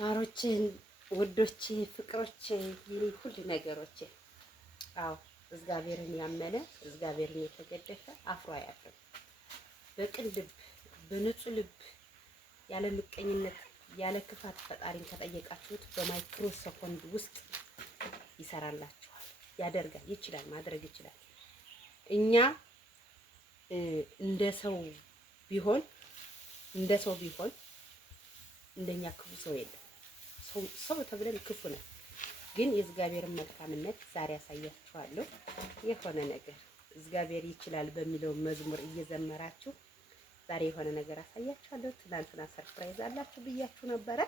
ማሮቼ ውዶቼ ፍቅሮቼ የኔ ሁሉ ነገሮቼ። አዎ እግዚአብሔርን ያመነ እግዚአብሔርን የተገደፈ አፍሮ አያፍርም። በቅን ልብ በንጹህ ልብ ያለ ምቀኝነት ያለ ክፋት ፈጣሪን ከጠየቃችሁት በማይክሮ ሰኮንድ ውስጥ ይሰራላችኋል፣ ያደርጋል፣ ይችላል፣ ማድረግ ይችላል። እኛ እንደ ሰው ቢሆን እንደኛ ክፉ ሰው የለም። ሰው ተብለን ክፉ ነን፣ ግን የእግዚአብሔርን መልካምነት ዛሬ ያሳያችኋለሁ። የሆነ ነገር እግዚአብሔር ይችላል በሚለው መዝሙር እየዘመራችሁ ዛሬ የሆነ ነገር አሳያችኋለሁ። ትናንትና ሰርፕራይዝ አላችሁ ብያችሁ ነበረ።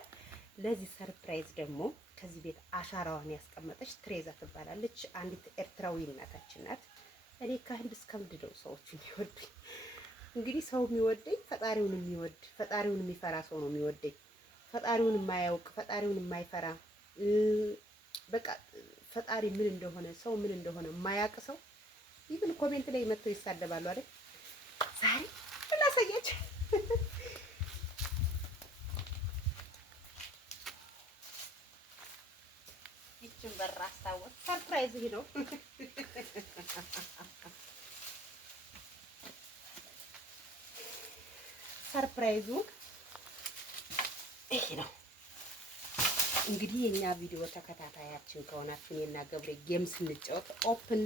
ለዚህ ሰርፕራይዝ ደግሞ ከዚህ ቤት አሻራዋን ያስቀመጠች ትሬዛ ትባላለች። አንዲት ኤርትራዊ እናታችን ናት። እኔ ከህንድ እስከ ምድር ነው ሰዎች የሚወዱኝ። እንግዲህ ሰው የሚወደኝ ፈጣሪውን የሚወድ ፈጣሪውን የሚፈራ ሰው ነው የሚወደኝ። ፈጣሪውን የማያውቅ ፈጣሪውን የማይፈራ በቃ ፈጣሪ ምን እንደሆነ ሰው ምን እንደሆነ የማያውቅ ሰው ይህን ኮሜንት ላይ መጥተው ይሳደባሉ አይደል? ዛሬ ላሳያችሁ። ይችን በር አስታወስ። ሰርፕራይዝ ይሄ ነው። ሰርፕራይዙ ይሄ ነው። እንግዲህ የኛ ቪዲዮ ተከታታያችን ከሆናችሁ እኔና ገብሬ ጌም ስንጫወት ኦፕን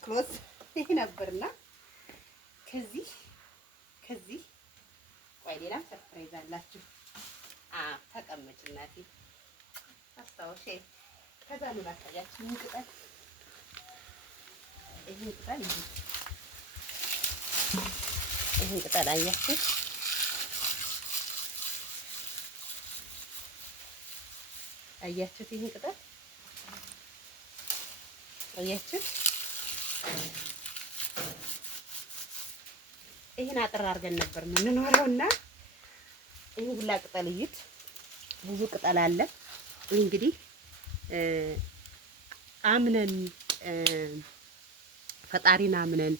ክሎዝ ይሄ ነበርና ከዚህ ቆይ ሌላም ሰርፕራይዝ አላችሁ። ተቀመጭ እናቴ አስታውሽ። ከዛ ነው ላሳያችሁ። ይሄን ቅጠል አያችሁ? አያችሁት? ይሄን ቅጠል አያችሁት? ይሄን አጥር አድርገን ነበር የምንኖረውና ይሄን ሁላ ቅጠል እዩት። ብዙ ቅጠል አለ። እንግዲህ አምነን ፈጣሪን አምነን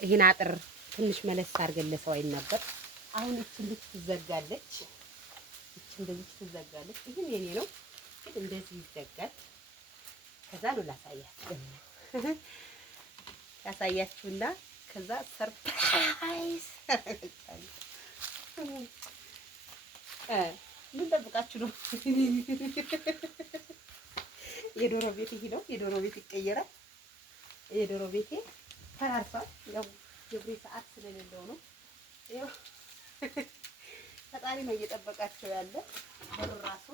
ይሄን አጥር ትንሽ መለስ አድርገን ለሰው አይን ነበር። አሁን እቺን ልጅ ትዘጋለች። እንደዚህ ትዘጋለች። ይሄን የኔ ነው ግን እንደዚህ ይዘጋል። ከዛ ነው ላሳያችሁና ከዛ ሰርፕራይዝ ምን ጠብቃችሁ ነው? የዶሮ ቤት ይሄ ነው። የዶሮ ቤት ይቀየራል። የዶሮ ቤቴ ፈራርሷል። ያው ገብሬ ሰዓት ስለሌለው ነው። ያው ፈጣሪ ነው እየጠበቃቸው ያለ። በሩ ራሱ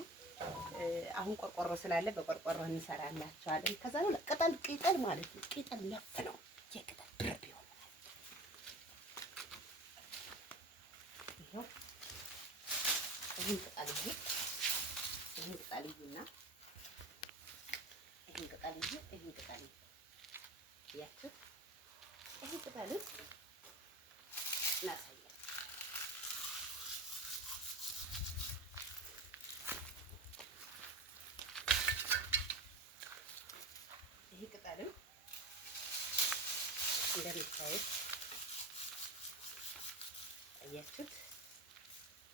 አሁን ቆርቆሮ ስላለ በቆርቆሮ እንሰራላቸዋለን። ከዛ ነው ቅጠል ማለት ነው። ቅጠል ነፍ ነው። የቅጠል ድርብ ይሆናል። ይሄው ይሄን ቅጠል ያችሁ ይሄ ቅጠል ላሳያችሁ። ይሄ ቅጠልም እንደምታዩት አያችሁት?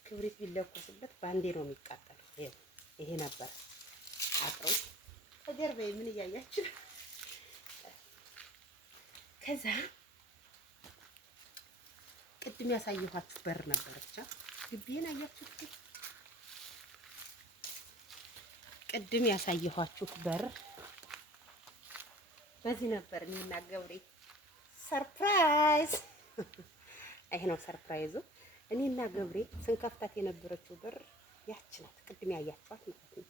ክብሪት ቢለኮስበት ባንዴ ነው የሚቃጠለው። ይሄ ነበር አጥሩ። ከጀርባዬ ምን እያያችሁ? ከዛ ቅድም ያሳየኋችሁ በር ነበረች። ግቢዬን አያችሁት? ቅድም ያሳየኋችሁ በር በዚህ ነበር። እኔና ገብሬ ሰርፕራይዝ ይሄ ነው ሰርፕራይዙ። እኔና ገብሬ ስንከፍታት የነበረችው በር ያች ናት። ቅድም ያያችኋት ማለት ነው።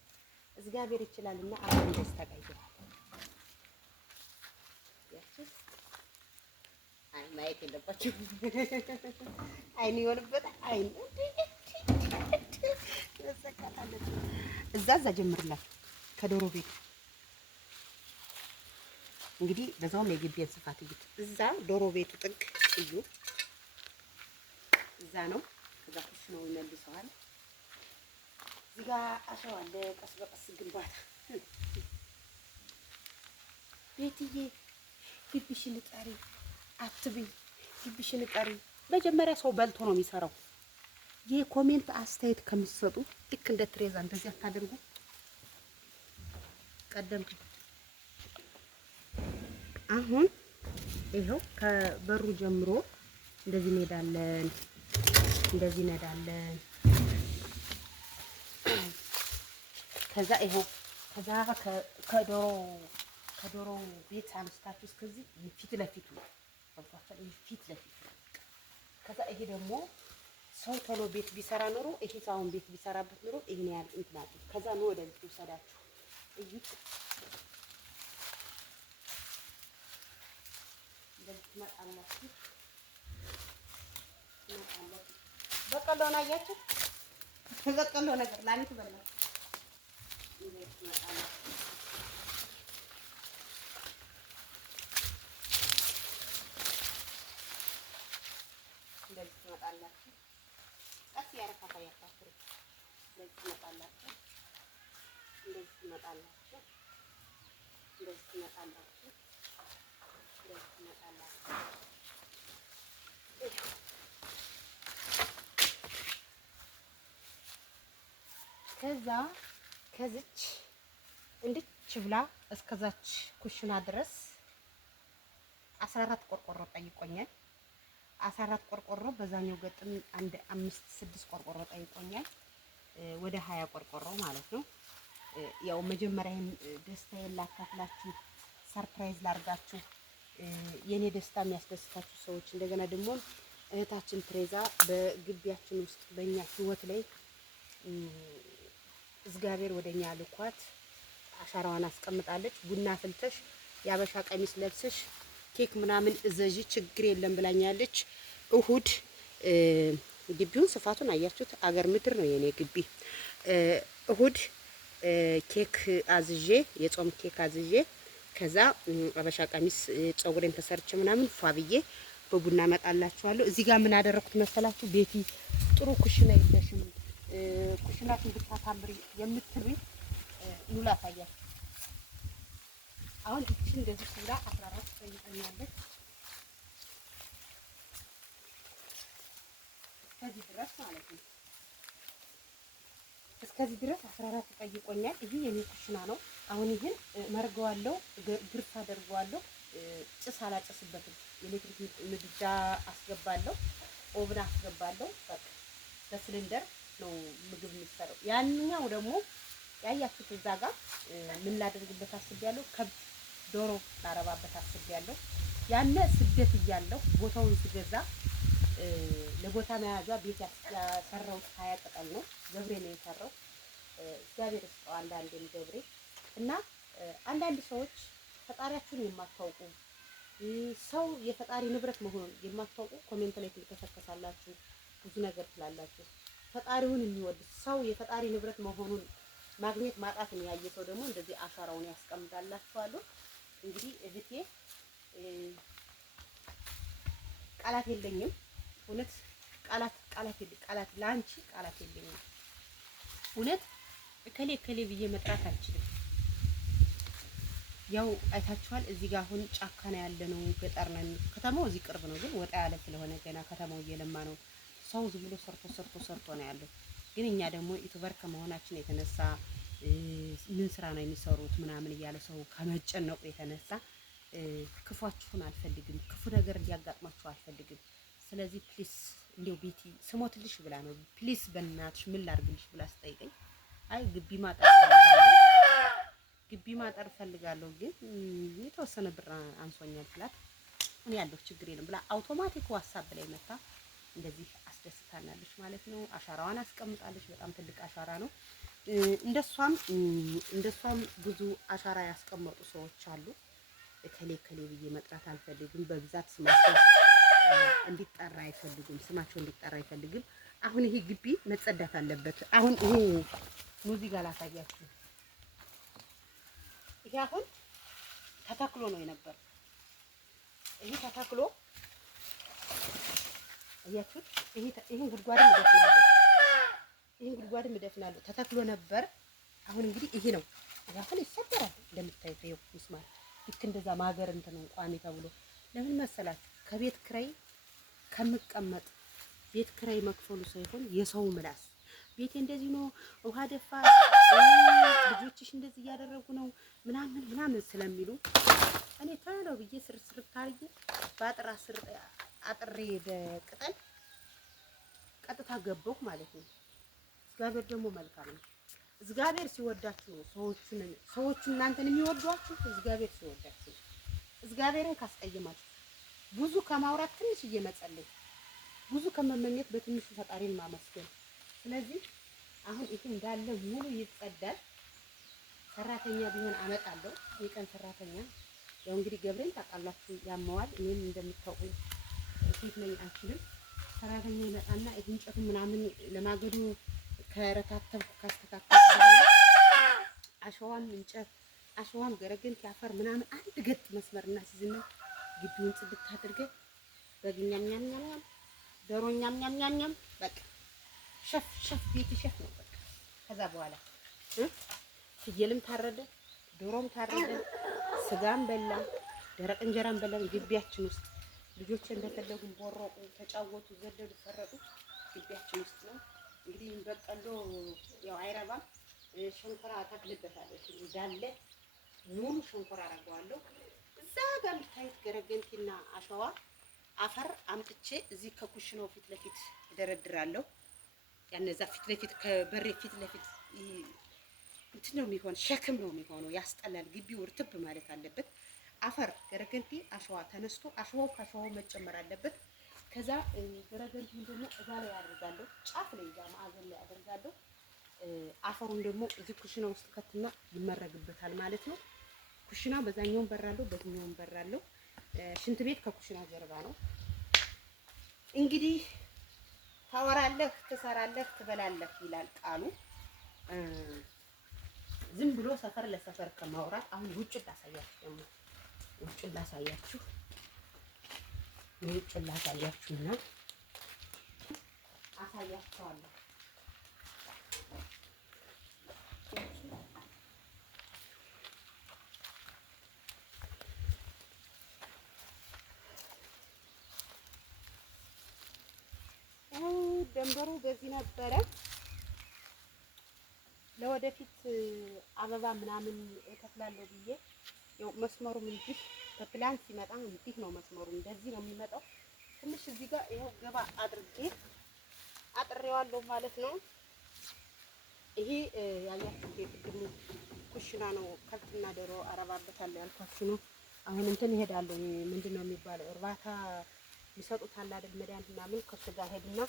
እግዚአብሔር ይችላልና አሁን እንደዚህ ተቀይሯል። ያቺ አይ ማየት የለባችሁም። አይን ይሆንበታል። አይን እዛ ጀምርላችሁ ከዶሮ ቤት እንግዲህ በዛውም የግቢን ስፋት እዩት። እዛ ዶሮ ቤቱ ጥግ እዩ፣ እዛ ነው። ከዛ ኩሽ ነው ይመልሰዋል። እዚህ ጋር አሸዋ አለ። ቀስ በቀስ ግንባታ ቤትዬ ግቢሽን ጠሪ አትብይ፣ ግቢሽን ጠሪ። መጀመሪያ ሰው በልቶ ነው የሚሰራው። የኮሜንት አስተያየት ከምትሰጡ ልክ እንደ ትሬዛ እንደዚህ አታደርጉ። ቀደም አሁን ይኸው ከበሩ ጀምሮ እንደዚህ እንሄዳለን፣ እንደዚህ እንሄዳለን። ከዛ ይኸው ከዛ ከዶሮ ቤት አንስታችሁ እስከዚህ ፊት ለፊቱ ነው። ፊት ለፊቱ ከዛ ይሄ ደግሞ ሰው ቶሎ ቤት ቢሰራ ኖሮ ይሄ ሳውን ቤት ቢሰራበት ኖሮ ይሄን ያህል እንትን አለ። ከዛ ነው ወደ ቤት ወሰዳችሁ እዩት። እንደዚህ ትመጣላችሁ። በቀሎውን አያችሁ? በቀሎ ነገር ላሚት በላ እንደዚህ ትመጣላችሁ። እንደዚህ ትመጣላችሁ። ቀስ ያረፋታ ያፋፍሩ። እንደዚህ ትመጣላችሁ። እንደዚህ ትመጣላችሁ። እንደዚህ ትመጣላችሁ። እንደዚህ ትመጣላችሁ። ከዛ ከዚች እንድች ብላ እስከዛች ኩሽና ድረስ 14 ቆርቆሮ ጠይቆኛል። 14 ቆርቆሮ በዛኛው ገጥም አንድ 5-6 ቆርቆሮ ጠይቆኛል። ወደ 20 ቆርቆሮ ማለት ነው። ያው መጀመሪያም ደስታዬን ላካፍላችሁ፣ ሰርፕራይዝ ላርጋችሁ። የኔ ደስታ የሚያስደስታችሁ ሰዎች እንደገና ደግሞ እህታችን ትሬዛ በግቢያችን ውስጥ በእኛ ህይወት ላይ እግዚአብሔር ወደኛ ልኳት አሻራዋን አስቀምጣለች። ቡና ፍልተሽ ያበሻ ቀሚስ ለብሰሽ ኬክ ምናምን እዘጂ ችግር የለም ብላኛለች። እሁድ ግቢውን ስፋቱን አያችሁት? አገር ምድር ነው የኔ ግቢ። እሁድ ኬክ አዝዤ የጾም ኬክ አዝዤ ከዛ አበሻ ቀሚስ ጸጉሬን ተሰርቼ ምናምን ፏብዬ በቡና መጣላችኋለሁ። እዚህ ጋር ምን አደረኩት መሰላችሁ? ቤቲ ጥሩ ኩሽና የለሽም ኩሽናችን ብታታምሪ የምትሉኝ ኑላ ታያችሁ። አሁን እቺ እንደዚህ ስላ 14 ጠይቀኛለች። እስከዚህ ድረስ ማለት ነው። እስከዚህ ድረስ 14 ጠይቆኛል። ይሄ የኔ ኩሽና ነው። አሁን ይሄን መርገዋለሁ፣ ግርፍ አደርገዋለሁ። ጭስ አላጨስበትም። ኤሌክትሪክ ምድጃ አስገባለሁ፣ ኦቭን አስገባለሁ። በቃ በሲሊንደር ነው ምግብ የሚሰራው። ያንኛው ደግሞ ያያችሁት እዛ ጋር ምን ላደርግበት አስቤያለሁ? ከብት ዶሮ ላረባበት አስቤያለሁ። ያነ ስደት እያለሁ ቦታውን ስገዛ ለቦታ መያዣ ቤት ያሰራሁት 20 ቅጠል ነው። ገብሬ ነው የሰራው። እግዚአብሔር ይስጠው አንዳንዴም ገብሬ እና አንዳንድ ሰዎች ፈጣሪያችሁን የማታውቁ ሰው የፈጣሪ ንብረት መሆኑን የማታውቁ ኮሜንት ላይ ትከሰከሳላችሁ፣ ብዙ ነገር ትላላችሁ። ፈጣሪውን የሚወድ ሰው የፈጣሪ ንብረት መሆኑን ማግኘት ማጣትን ያየ ሰው ደግሞ እንደዚህ አሻራውን ያስቀምጣላችኋለሁ። እንግዲህ እህቴ ቃላት የለኝም፣ እውነት ቃላት ላንቺ ቃላት የለኝም። እውነት እከሌ ብዬ መጥራት አልችልም። ያው አይታችኋል። እዚህ ጋር አሁን ጫካ ነው ያለነው፣ ገጠር ነን። ከተማው እዚህ ቅርብ ነው፣ ግን ወጣ ያለ ስለሆነ ገና ከተማው እየለማ ነው። ሰው ዝም ብሎ ሰርቶ ነው ያለው። ግን እኛ ደግሞ ዩቲዩበር ከመሆናችን የተነሳ ምን ስራ ነው የሚሰሩት ምናምን እያለ ሰው ከመጨነቁ የተነሳ ክፏችሁን አልፈልግም፣ ክፉ ነገር እንዲያጋጥማችሁ አልፈልግም። ስለዚህ ፕሊስ እንዲው ቤቲ ስሞትልሽ ብላ ነው ፕሊስ በእናትሽ ምን ላድርግልሽ ብላ ስጠይቀኝ አይ ግቢ ማጠር ፈልጋለሁ ግን የተወሰነ ብር አንሶኛል ስላት እኔ ያለው ችግር የለም ብላ አውቶማቲክ ዋትስአፕ ላይ መታ እንደዚህ አስደስታናለች ማለት ነው። አሻራዋን አስቀምጣለች። በጣም ትልቅ አሻራ ነው። እንደሷም ብዙ አሻራ ያስቀመጡ ሰዎች አሉ። እከሌ ብዬ መጥራት አልፈልግም። በብዛት ስማቸው እንዲጠራ አይፈልግም። አሁን ይሄ ግቢ መጸዳት አለበት። አሁን ይሄ ሙዚቃ ላሳያችሁ። ይሄ አሁን ተተክሎ ነው የነበር። ይሄ ተተክሎ አያችሁት? ይሄን ጉድጓድም እደፍናለሁ። ተተክሎ ነበር። አሁን እንግዲህ ይሄ ነው። አሁን ይሰበራል እንደምታዩት። ይሄው ምስማር ልክ እንደዛ ማገር እንትን ቋሚ ተብሎ ለምን መሰላችሁ? ከቤት ክራይ ከምቀመጥ ቤት ክራይ መክፈሉ ሳይሆን የሰው ምላስ ቤቴ እንደዚህ ነው፣ ውሃ ደፋ፣ ልጆችሽ እንደዚህ እያደረጉ ነው ምናምን ስለሚሉ እኔ ቶሎ ብዬ ስርስር ታርጌ በአጥራ ስር አጥሬ በቅጠል ቀጥታ ገባሁ ማለት ነው። እግዚአብሔር ደግሞ መልካም ነው። እግዚአብሔር ሲወዳችሁ ነው ሰዎቹ እናንተን የሚወዷችሁ። እግዚአብሔር ሲወዳችሁ እግዚአብሔርን ካስቀየማችሁ ብዙ ከማውራት ትንሽ እየመጸለይ ብዙ ከመመኘት በትንሹ ፈጣሪን ማመስገን። ስለዚህ አሁን ይሄ እንዳለ ሙሉ ይጸዳል። ሰራተኛ ቢሆን አመጣለሁ፣ የቀን ሰራተኛ። ያው እንግዲህ ገብሬን ታውቃላችሁ፣ ያመዋል። እኔም እንደምታውቁኝ ሴት ነኝ፣ አልችልም። ሰራተኛ ይመጣና ይሄ እንጨቱ ምናምን ለማገዶ ከረታተብኩ ካስተካከልኩ በኋላ አሸዋም እንጨት አሸዋም ገረገንቲ አፈር ምናምን አንድ ገጥ መስመርና ሲዝና ግቢውን ጽድት አድርገን በግኛኛኛኛም ዶሮኛኛኛኛም በቃ ሸፍ ቤት ሸፍ ነው በቃ። ከዛ በኋላ ፍየልም ታረደ፣ ዶሮም ታረደ፣ ስጋም በላ፣ ደረቅ እንጀራም በላን ግቢያችን ውስጥ። ልጆች እንደፈለጉ ቦረቁ፣ ተጫወቱ፣ ዘለሉ፣ ፈረጡ ግቢያችን ውስጥ ነው። እንግዲህ በቀሎ ያው አይረባም። ሸንኮራ ተክልበታለሁ እንዳለ ሙሉ ሸንኮራ አደርገዋለሁ። እዛ ጋር የምታዩት ገረገንቲና አሸዋ አፈር አምጥቼ እዚህ ከኩሽናው ፊት ለፊት እደረድራለሁ። ያነዛ ፊት ለፊት ከበሬ ፊት ለፊት እንትን ነው የሚሆን፣ ሸክም ነው የሚሆነው። ያስጠላል። ግቢው እርጥብ ማለት አለበት። አፈር ገረገንቲ አሸዋ ተነስቶ አሸዋው ከአሸዋው መጨመር አለበት። ከዛ ገረገንቲውን ደግሞ እዛ ላይ አደርጋለሁ፣ ጫፍ ላይ እዛ ማዕዘን ላይ አደርጋለሁ። አፈሩን ደግሞ እዚህ ኩሽና ውስጥ ከትና ይመረግበታል ማለት ነው። ኩሽና በዛኛውን በራለሁ፣ በዚህኛውን በራለሁ። ሽንት ቤት ከኩሽና ጀርባ ነው። እንግዲህ ታወራለህ፣ ትሰራለህ፣ ትበላለህ ይላል ቃሉ። ዝም ብሎ ሰፈር ለሰፈር ከማውራት አሁን ውጭ ላሳያችሁ፣ ደግሞ ውጭ ላሳያችሁ፣ ውጭ ላሳያችሁና አሳያችኋለሁ። ደንበሩ በዚህ ነበረ። ለወደፊት አበባ ምናምን እተክላለሁ ብዬ ያው መስመሩም እንዲህ በፕላን ሲመጣ እንዲህ ነው መስመሩ፣ እንደዚህ ነው የሚመጣው። ትንሽ እዚህ ጋር ይኸው ገባ አድርጌ አጥሬዋለሁ ማለት ነው። ይሄ ያያችሁ የቅድሙ ኩሽና ነው። ከብትና ዶሮ አረባበታለሁ ያልኳችሁ ነው። አሁን እንትን እሄዳለሁ። ምንድን ነው የሚባለው እርባታ የሚሰጡት አለ አይደል? መድኃኒት ምናምን ከሱ ጋር ሄድና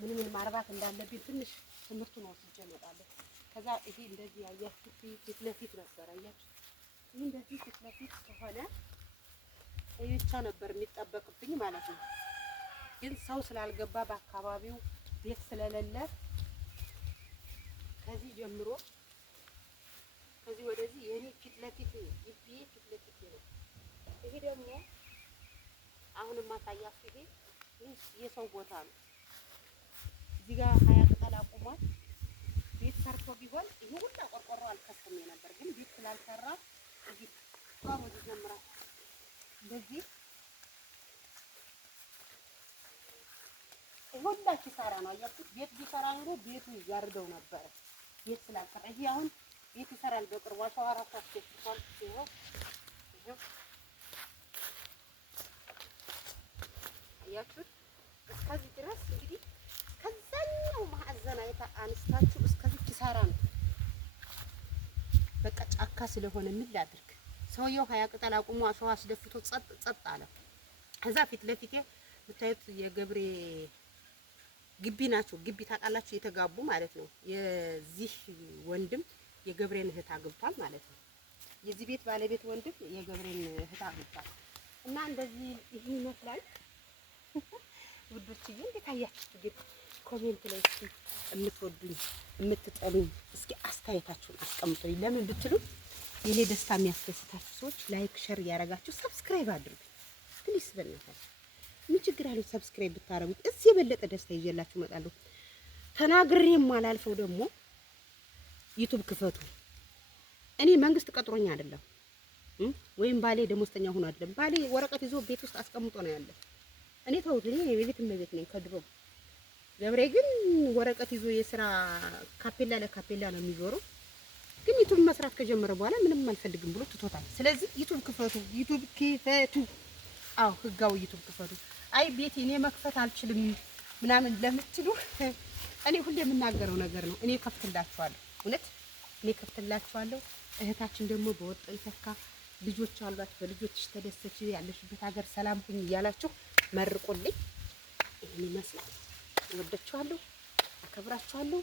ምን ማርባት እንዳለብኝ ትንሽ ትምህርቱ ነው ወስጄ እመጣለሁ። ከዛ ይሄ እንደዚህ ያያችሁ ፊት ለፊት ነበር። አያችሁ ይሄ እንደዚህ ፊት ለፊት ከሆነ ይሄ ብቻ ነበር የሚጠበቅብኝ ማለት ነው። ግን ሰው ስላልገባ በአካባቢው ቤት ስለሌለ ከዚህ ጀምሮ ከዚህ ወደዚህ የኔ ፊት ለፊት ግቢ ፊት ለፊት ነው። ይሄ ደግሞ አሁንም ማሳያችሁ ይሄ የሰው ቦታ ነው። እዚህ ጋር 20 ቅጠል አቁሟል። ቤት ሰርቶ ቢሆን ይሄ ሁላ ቆርቆሮ አልከስም ነበር። ግን ቤት ስላልሰራ እዚህ ጋር ወደ ጀምራ እንደዚህ ሁላ ኪሳራ ነው። አያችሁ ቤት ቢሰራ ኑሮ ቤቱ ያርደው ነበር። ቤት ስላልሰራ ይሄ አሁን ቤት ይሰራል በቅርቡ። አሸዋ ራሱ አስከፍቷል። ይሄው አያችሁ እስከዚህ ድረስ እንግዲህ ከዛኛው ማዕዘን አይታ አንስታችሁ እስከዚህ ኪሳራ ነው። በቃ ጫካ ስለሆነ ምን ላድርግ? ሰውየው 20 ቅጠል አቁሞ አሸዋ አስደፍቶ ጸጥ አለ። ከዛ ፊት ለፊቴ የምታዩት የገብሬ ግቢ ናቸው። ግቢ ታውቃላችሁ፣ የተጋቡ ማለት ነው። የዚህ ወንድም የገብሬን እህት አግብቷል ማለት ነው። የዚህ ቤት ባለቤት ወንድም የገብሬን እህት አግብቷል። እና እንደዚህ ይሄ ይመስላል። ውዶችዬ እንዴት አያችሁ? ግን ኮሜንት ላይ እስኪ የምትወዱኝ የምትጠሉኝ እስኪ አስተያየታችሁን አስቀምጡልኝ። ለምን ብትሉ የኔ ደስታ የሚያስደስታችሁ ሰዎች ላይክ ሸር እያደረጋችሁ ሰብስክራይብ አድርጉ ፕሊስ። በእናታችሁ ምን ችግር አለው ሰብስክራይብ ብታረጉት? እዚህ የበለጠ ደስታ ይዤላችሁ እመጣለሁ። ተናግሬም አላልፈው ደግሞ ዩቲዩብ ክፈቱ። እኔ መንግስት ቀጥሮኝ አይደለም ወይም ባሌ ደሞዝተኛ ሆኖ አይደለም። ባሌ ወረቀት ይዞ ቤት ውስጥ አስቀምጦ ነው ያለ። እኔ ተውት፣ እኔ የቤት እመቤት ነኝ ከድሮ። ገብሬ ግን ወረቀት ይዞ የስራ ካፔላ ለካፔላ ነው የሚዞረው። ግን ዩቲዩብ መስራት ከጀመረ በኋላ ምንም አልፈልግም ብሎ ትቶታል። ስለዚህ ዩቲዩብ ክፈቱ፣ ዩቲዩብ ክፈቱ። አዎ ህጋዊ ዩቲዩብ ክፈቱ። አይ ቤት እኔ መክፈት አልችልም ምናምን ለምትሉ እኔ ሁሌ የምናገረው ነገር ነው። እኔ ከፍትላችኋለሁ፣ እውነት እኔ ከፍትላችኋለሁ። እህታችን ደግሞ በወጣ ይተካ ልጆች አሏት፣ በልጆችሽ ተደሰች፣ ያለሽበት ሀገር ሰላም ሁኚ እያላችሁ መርቁልኝ። ይሄን ይመስላል። ወደችኋለሁ፣ አከብራችኋለሁ።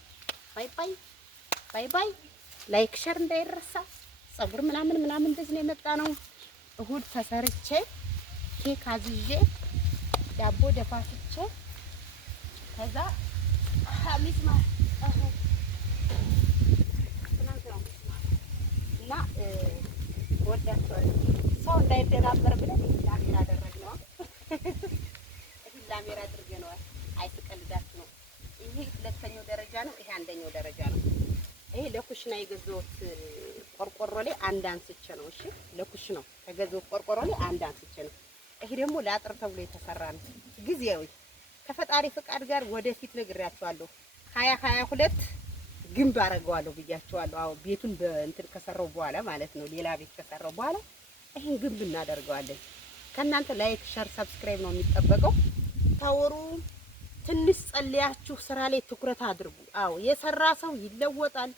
ባይ ባይ ባይ ባይ። ላይክ ሸር እንዳይረሳ። ፀጉር ምናምን እንደዚህ ነው የመጣ ነው። እሁድ ተሰርቼ ኬክ አዝዤ ዳቦ ደፋፍቼ ከዛ ሐሚስ እና ወዳችኋለሁ። ሰው እንዳይደናበር ብለን ላሜራ አደረግነው። ላሜራ አድርገነዋል። አይተቀልዳችሁ ነው። ይሄ ሁለተኛው ደረጃ ነው። ይሄ አንደኛው ደረጃ ነው። ይሄ ለኩሽና የገዛሁት ቆርቆሮ ላይ አንድ አንስቼ ነው። እሺ ለኩሽናው ከገዛሁት ቆርቆሮ ላይ አንድ አንስቼ ነው። ይሄ ደግሞ ለአጥር ተብሎ የተሰራ ነው። ጊዜያዊ ከፈጣሪ ፍቃድ ጋር ወደፊት ነግሬያቸዋለሁ። 2022 ግንብ አደርገዋለሁ ብያቸዋለሁ። አዎ ቤቱን በእንትን ከሰራው በኋላ ማለት ነው። ሌላ ቤት ከሰራው በኋላ ይሄን ግንብ እናደርገዋለን። ከእናንተ ላይክ ሸር ሰብስክራይብ ነው የሚጠበቀው። ታወሩ ትንሽ ጸልያችሁ ስራ ላይ ትኩረት አድርጉ። አዎ የሰራ ሰው ይለወጣል።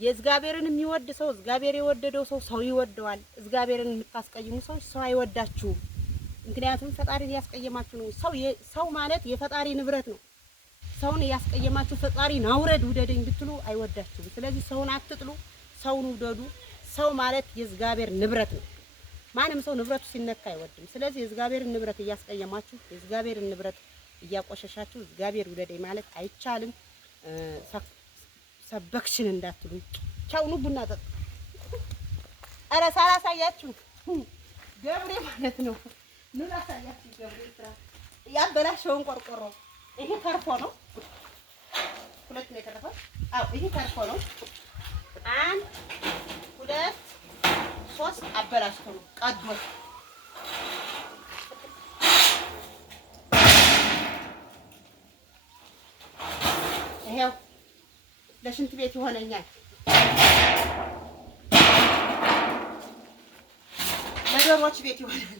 የእግዚአብሔርን የሚወድ ሰው እግዚአብሔር የወደደው ሰው ይወደዋል። እግዚአብሔርን የምታስቀይሙ ሰው አይወዳችሁም። ምክንያቱም ፈጣሪን ያስቀየማችሁ ነው። ሰው ማለት የፈጣሪ ንብረት ነው። ሰውን ያስቀየማችሁ ፈጣሪን አውረድ ውደደኝ ብትሉ አይወዳችሁም። ስለዚህ ሰውን አትጥሉ፣ ሰውን ውደዱ። ሰው ማለት የእግዚአብሔር ንብረት ነው። ማንም ሰው ንብረቱ ሲነካ አይወድም። ስለዚህ የእግዚአብሔርን ንብረት እያስቀየማችሁ የእግዚአብሔርን ንብረት እያቆሸሻችሁ እግዚአብሔር ውደደኝ ማለት አይቻልም። ሰበክሽን እንዳትሉ። ቻው ኑ ቡና ጠጡ። ኧረ ሳላሳያችሁ ገብሬ ማለት ነው። ኑ ላሳያችሁ ገብሬ ስራ ያበላሸውን ቆርቆሮ። ይሄ ተርፎ ነው። ሁለት ነው የተረፈው። አዎ ይሄ ተርፎ ነው። 1 2 3 አበላሽቶ ነው ቀዶት። ይሄው ለሽንት ቤት ይሆነኛል፣ ለዶሮዎች ቤት ይሆናል።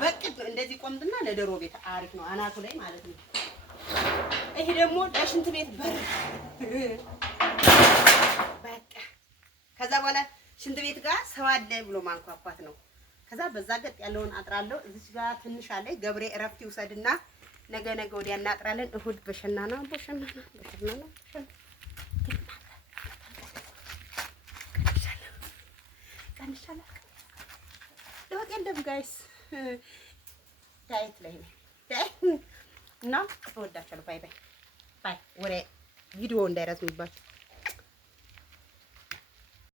በቅድ እንደዚህ ቆምጥና ለዶሮ ቤት አሪፍ ነው፣ አናቱ ላይ ማለት ነው። ይሄ ደግሞ ለሽንት ቤት በር በቃ። ከዛ በኋላ ሽንት ቤት ጋር ሰው አለ ብሎ ማንኳኳት ነው። ከዛ በዛ ገጥ ያለውን አጥራለሁ። እዚህ ጋር ትንሽ አለ። ገብሬ እረፍት ይውሰድና ነገ ወዲያ እናጥራለን። እሁድ በሸናና ለወጥ የለም ጋይስ፣ ዳይት ላይ ነው እና እወዳችኋለሁ። ባይ ባይ ባይ። ወደ ቪዲዮ እንዳይረዝምባችሁ